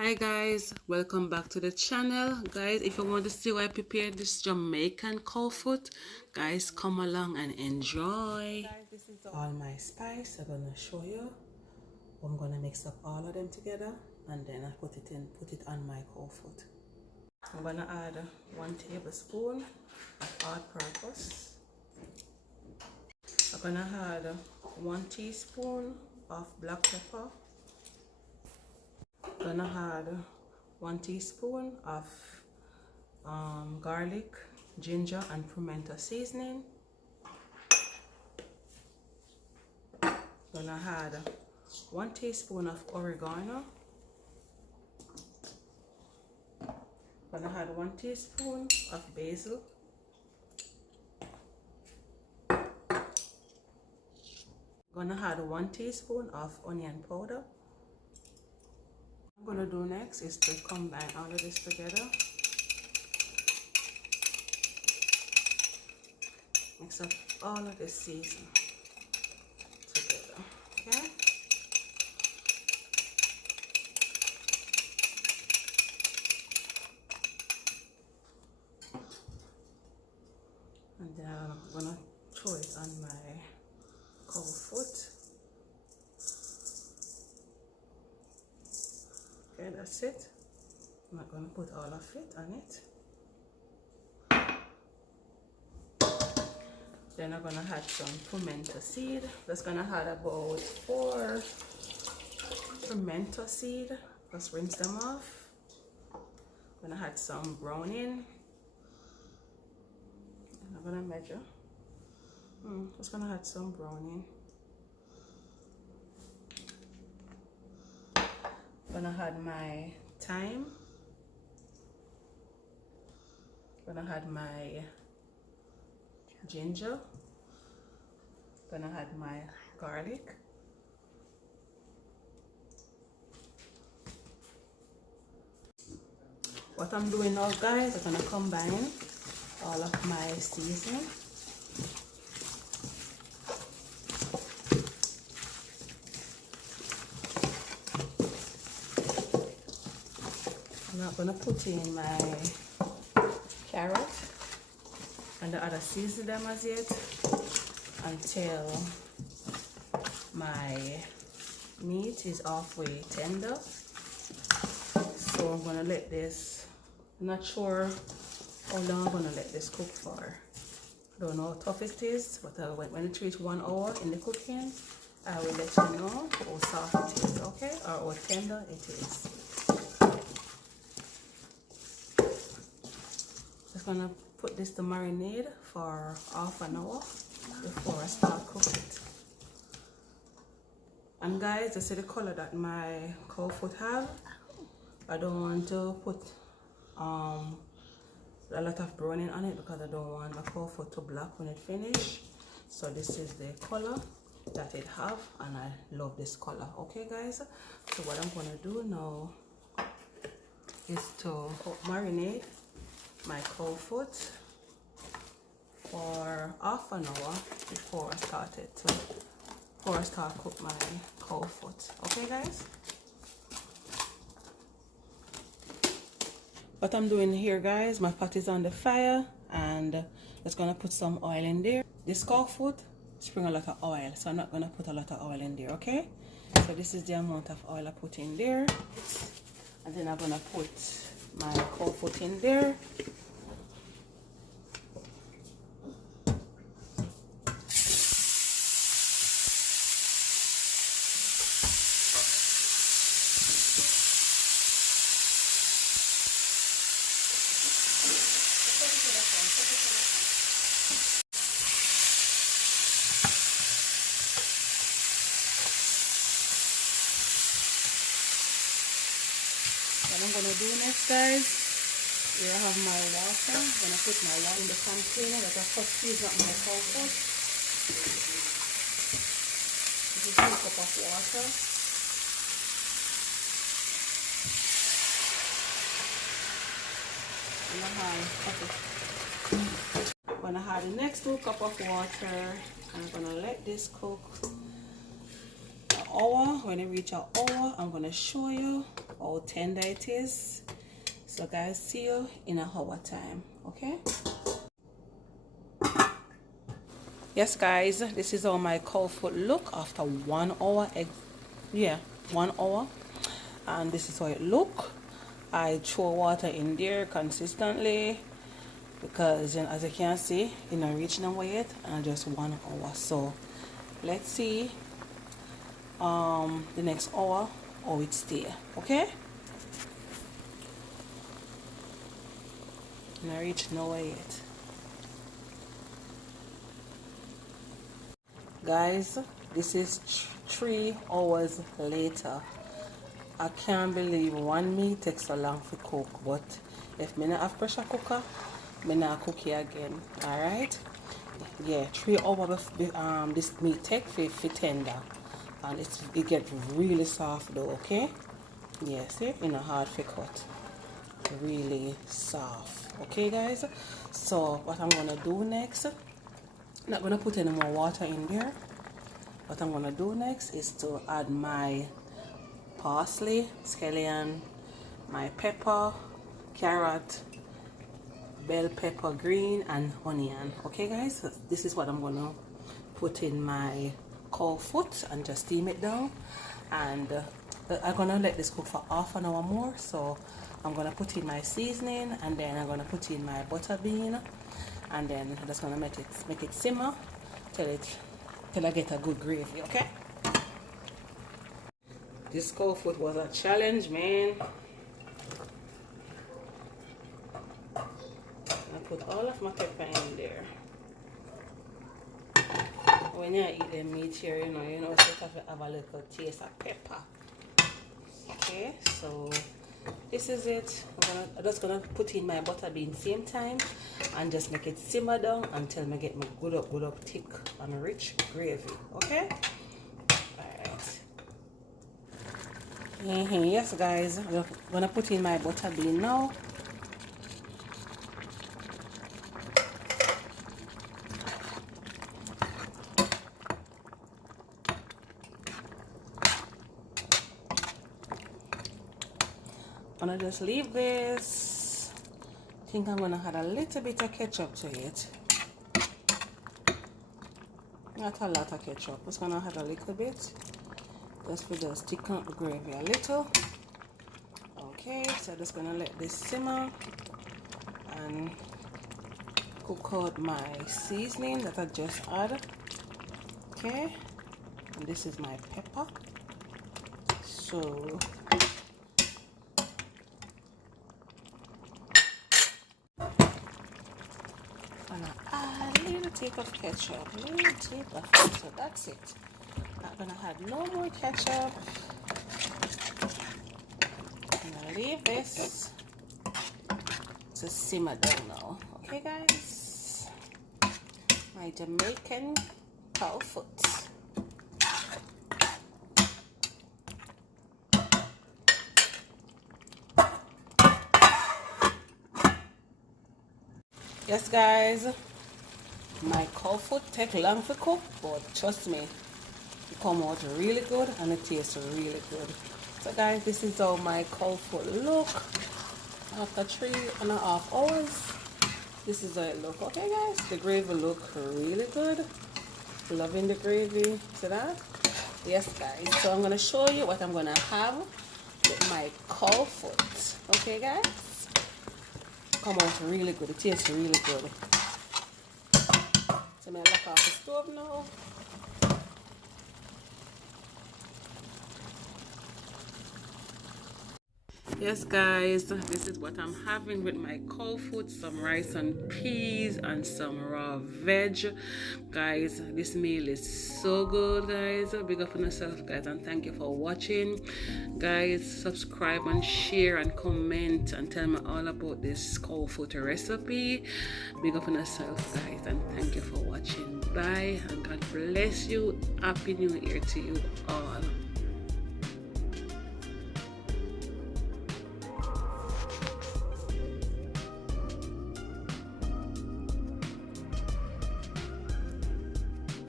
Hi guys, welcome back to the channel. Guys, if you want to see how I prepare this Jamaican cow foot, guys, come along and enjoy. Guys, this is all my spice. I'm gonna show you. I'm gonna mix up all of them together and then I put it on my cow foot. I'm gonna add 1 tablespoon of all-purpose. I'm gonna add 1 teaspoon of black pepper. Gonna add 1 teaspoon of garlic, ginger and pimento seasoning. Gonna add 1 teaspoon of oregano. Gonna add 1 teaspoon of basil. Gonna add 1 teaspoon of onion powder. What I'm going to do next is to combine all of this together. Mix up all of this seasoning together, okay? And then I'm going to throw it on my cow foot. Okay, that's it. I'm not going to put all of it on it. Then I'm going to add some pimento seed. Just going to add about 4 pimento seed. Just rinse them off. I'm going to add some browning. And I'm going to measure. Just going to add some browning. Gonna add my thyme. Gonna add my ginger. Gonna add my garlic. What I'm doing now, guys, I'm gonna combine all of my seasoning. I'm not going to put in my carrot and the other season them as yet until my meat is halfway tender. So I'm going to let this, I'm not sure how long I'm going to let this cook for. I don't know how tough it is, but when it reaches 1 hour in the cooking, I will let you know how soft it is, okay, or how tender it is. Gonna put this to marinate for half an hour before I start cooking it. And guys, this is the color that my cow foot have. I don't want to put a lot of browning on it because I don't want my cow foot to black when it finish. So this is the color that it have and I love this color. Okay guys, so what I'm gonna do now is to marinate my cow foot for half an hour before I start cook my cow foot. Okay guys, what I'm doing here, guys, my pot is on the fire and just gonna put some oil in there. This cow foot spring a lot of oil, so I'm not gonna put a lot of oil in there. Okay, so this is the amount of oil I put in there, and then I'm gonna put my cow foot in there. What I'm gonna do next, guys, here I have my water. I'm gonna put my water in the container that I first season up my cow foot. This is 2 cups of water. I'm gonna add the next 2 cups of water and I'm gonna let this cook an hour. When it reach an hour, I'm gonna show you how tender it is. So guys, see you in an hour time. Okay. Yes guys, this is how my cow foot look after 1 hour. 1 hour, and this is how it look. I throw water in there consistently because, you know, as you can see, it not reaching away yet, and just 1 hour. So let's see the next hour how it stay. Okay, not reaching nowhere yet. Guys, this is 3 hours later. I can't believe one meat takes so long to cook, but if me not have pressure cooker, me not cook it again. Alright? Yeah, 3 hours this meat take for tender, and it get really soft though. Okay? Yeah, see, in a hard for cut, really soft. Okay guys, so what I'm gonna do next, not gonna put any more water in there. What I'm gonna do next is to add my parsley, scallion, my pepper, carrot, bell pepper green, and onion. Okay guys, so this is what I'm gonna put in my cow foot and just steam it down. And I'm gonna let this cook for half an hour more. So I'm gonna put in my seasoning, and then I'm gonna put in my butter bean, and then I'm just gonna make it simmer till I get a good gravy. Okay. This cow foot was a challenge, man. I put all of my pepper in there. When you eat the meat here, you know, so you have to have a little taste of pepper. Okay, so this is it. I'm just gonna put in my butter bean same time and just make it simmer down until I get my good up thick and rich gravy. Okay. Yes guys, I'm gonna put in my butter bean now. I'm gonna just leave this. I think I'm gonna add a little bit of ketchup to it. Not a lot of ketchup, just gonna add a little bit. Just thicken up the gravy a little. Okay, so I'm just gonna let this simmer and cook out my seasoning that I just added. Okay, and this is my pepper. So I'm gonna add a little taste of ketchup, so that's it. I'm gonna add no more ketchup. I'm gonna leave this to simmer down now. Okay guys, my Jamaican cow foot. Yes guys, my cow foot take long to cook, but trust me, it come out really good and it tastes really good. So guys, this is how my cow foot look after 3.5 hours. This is how it look. Okay guys, the gravy look really good. Loving the gravy. See that? Yes guys, so I'm gonna show you what I'm gonna have with my cow foot. Okay guys, come out really good. It tastes really good. So I'm gonna lock off the stove now. Yes guys, this is what I'm having with my cow foot, some rice and peas and some raw veg. Guys, this meal is so good guys. Big up on yourself guys, and thank you for watching. Guys, subscribe and share and comment and tell me all about this cow foot recipe. Big up on yourself guys, and thank you for watching. Bye, and God bless you. Happy New Year to you all.